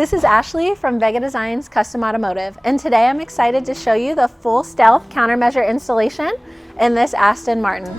This is Ashley from Vega Designs Custom Automotive, and today I'm excited to show you the full stealth countermeasure installation in this Aston Martin.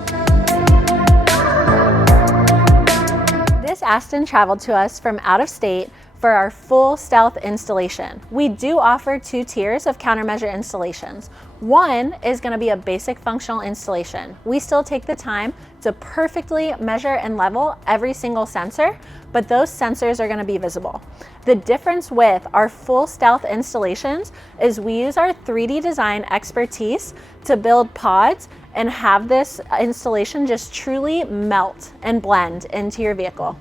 This Aston traveled to us from out of state for our full stealth installation. We do offer two tiers of countermeasure installations. One is going to be a basic functional installation. We still take the time to perfectly measure and level every single sensor, but those sensors are going to be visible. The difference with our full stealth installations is we use our 3D design expertise to build pods and have this installation just truly melt and blend into your vehicle.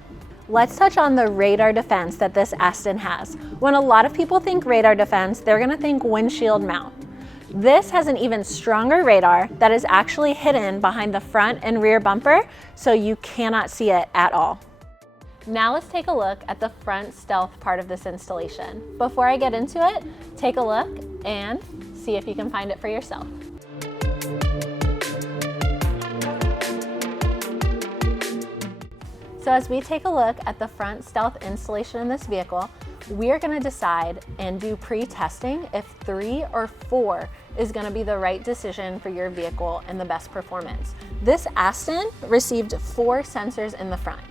Let's touch on the radar defense that this Aston has. When a lot of people think radar defense, they're gonna think windshield mount. This has an even stronger radar that is actually hidden behind the front and rear bumper, so you cannot see it at all. Now let's take a look at the front stealth part of this installation. Before I get into it, take a look and see if you can find it for yourself. So as we take a look at the front stealth installation in this vehicle, we are going to decide and do pre-testing if 3 or 4 is going to be the right decision for your vehicle and the best performance. This Aston received 4 sensors in the front,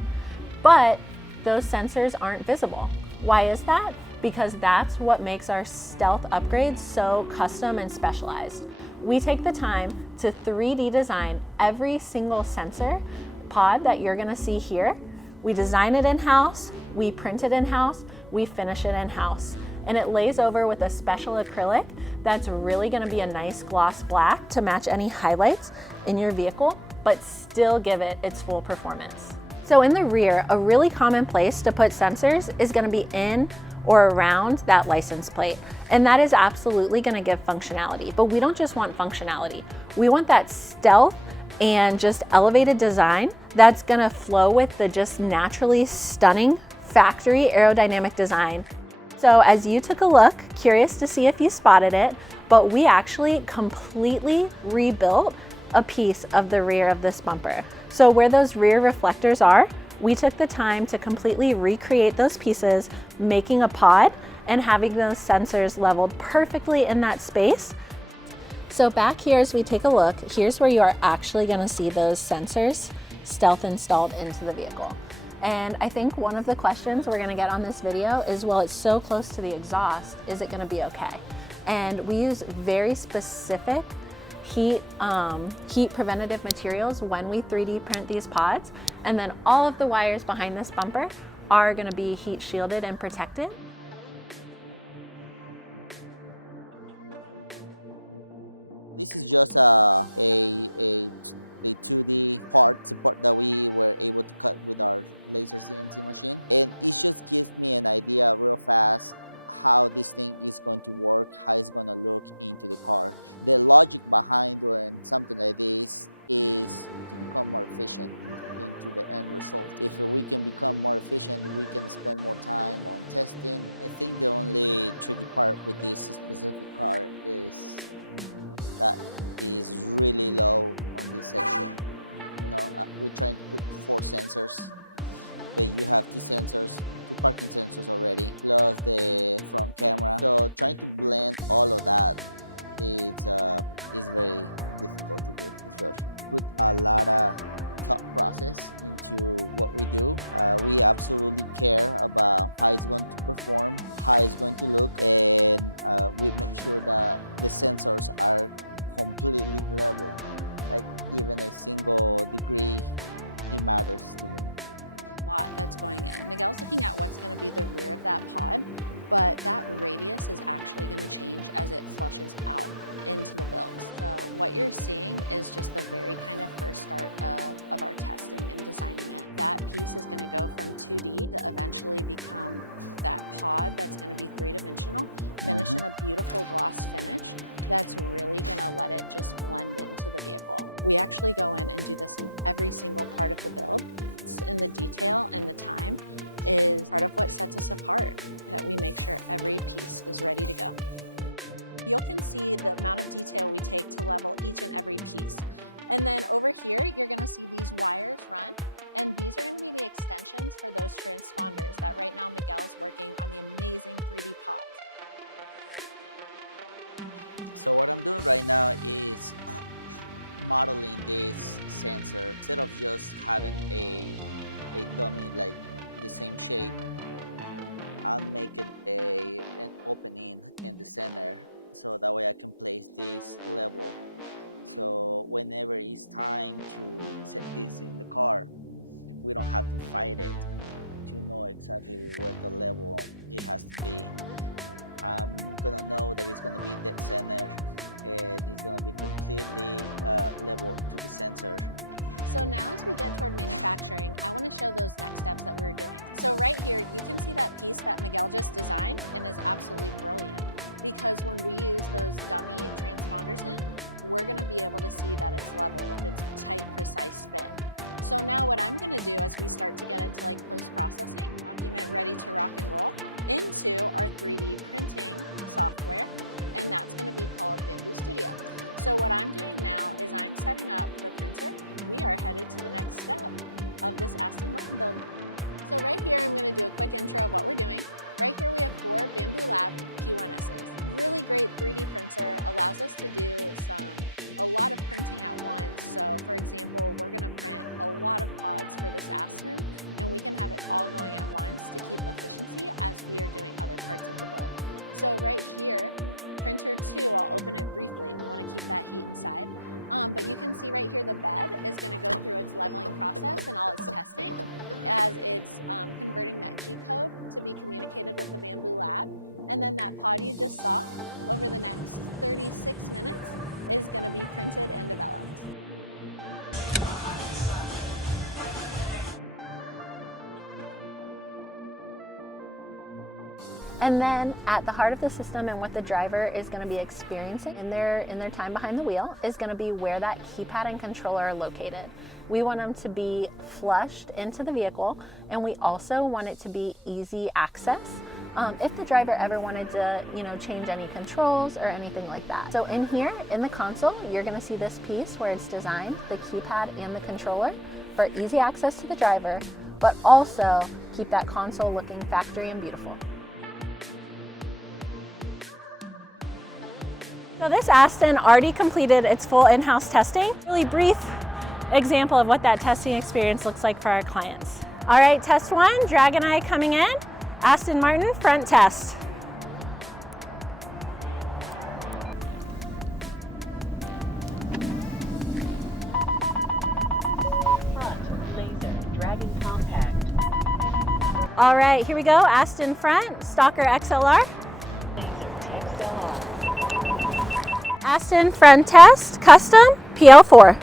but those sensors aren't visible. Why is that? Because that's what makes our stealth upgrades so custom and specialized. We take the time to 3D design every single sensor pod that you're gonna see here. We design it in-house, we print it in-house, we finish it in-house. And it lays over with a special acrylic that's really gonna be a nice gloss black to match any highlights in your vehicle, but still give it its full performance. So in the rear, a really common place to put sensors is gonna be in or around that license plate. And that is absolutely gonna give functionality, but we don't just want functionality. We want that stealth and just elevated design that's gonna flow with the just naturally stunning factory aerodynamic design. So as you took a look, curious to see if you spotted it, but we actually completely rebuilt a piece of the rear of this bumper. So where those rear reflectors are, we took the time to completely recreate those pieces, making a pod and having those sensors leveled perfectly in that space. So back here as we take a look, here's where you are actually gonna see those sensors stealth installed into the vehicle. And I think one of the questions we're gonna get on this video is, well, it's so close to the exhaust, is it gonna be okay? And we use very specific heat preventative materials when we 3D print these pods. And then all of the wires behind this bumper are gonna be heat shielded and protected. And then at the heart of the system and what the driver is going to be experiencing in their time behind the wheel is going to be where that keypad and controller are located. We want them to be flushed into the vehicle, and we also want it to be easy access if the driver ever wanted to, change any controls or anything like that. So in here, in the console, you're going to see this piece where it's designed, the keypad and the controller, for easy access to the driver, but also keep that console looking factory and beautiful. So this Aston already completed its full in-house testing. Really brief example of what that testing experience looks like for our clients. All right, test one, Dragon Eye coming in. Aston Martin front test. Front, laser, Dragon compact. All right, here we go, Aston front, Stalker XLR. Laser, XLR. Aston front test, custom, PL4.